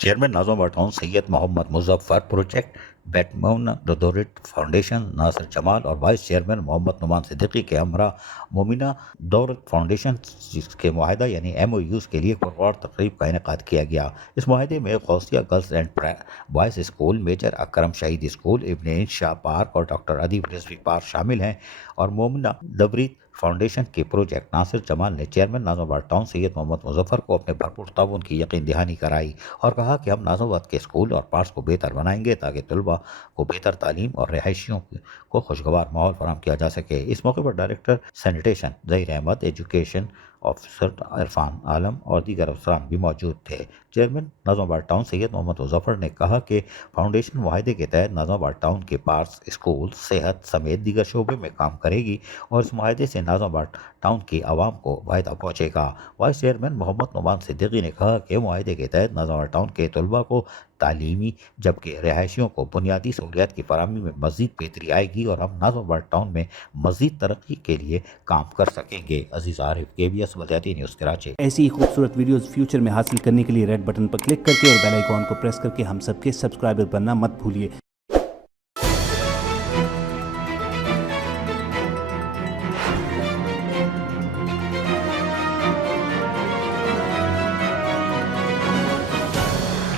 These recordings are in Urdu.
چیئرمین ناظم ٹاؤن سید محمد مظفر، پروجیکٹ بیٹمون ڈودورٹ فاؤنڈیشن ناصر جمال اور وائس چیئرمین محمد نعمان صدیقی کے ہمراہ مومنہ دولت فاؤنڈیشن جس کے معاہدہ یعنی MOUs کے لیے پرغور تقریب کا انعقاد کیا گیا۔ اس معاہدے میں Ghausia girls and boys school, major Akram شہید اسکول، ابن انشا پارک اور ڈاکٹر ادیب رضوی پارک شامل ہیں، اور مومنہ دولت فاؤنڈیشن کے پروجیکٹ ناصر جمال نے چیئرمین ناظم آباد ٹاؤن سید محمد مظفر کو اپنے بھرپور تعاون کی یقین دہانی کرائی اور کہا کہ ہم ناظم آباد کے اسکول اور پارکس کو بہتر بنائیں گے تاکہ طلباء کو بہتر تعلیم اور رہائشیوں کو خوشگوار ماحول فراہم کیا جا سکے۔ اس موقع پر director sanitation Zaheer Ahmed, education officer Irfan Alam اور دیگر افسران بھی موجود تھے۔ چیئرمین ناظم آباد ٹاؤن سید محمد مظفر نے کہا کہ فاؤنڈیشن معاہدے کے تحت ناظم آباد ٹاؤن کے پارکس، اسکول، صحت سمیت دیگر شعبے میں کام کرے گی اور اس معاہدے سے ناظم آباد ٹاؤن کی عوام کو فائدہ پہنچے گا۔ وائس چیئرمین محمد نعمان صدیقی نے کہا کہ معاہدے کے تحت ناظم آباد ٹاؤن کے طلباء کو تعلیمی جبکہ رہائشیوں کو بنیادی سہولیات کی فراہمی میں مزید بہتری آئے گی اور ہم ناظم آباد ٹاؤن میں مزید ترقی کے لیے کام کر سکیں گے۔ عزیز عارف، KBS بلدیاتی نیوز کراچی۔ ایسی ہی خوبصورت ویڈیوز فیوچر میں حاصل کرنے کے لیے ریڈ بٹن پر کلک کر کے اور بیل آئیکن کو پریس کر کے ہم سب کے سبسکرائبر بننا مت بھولیے۔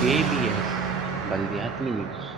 KBS بلدیاتی نیوز۔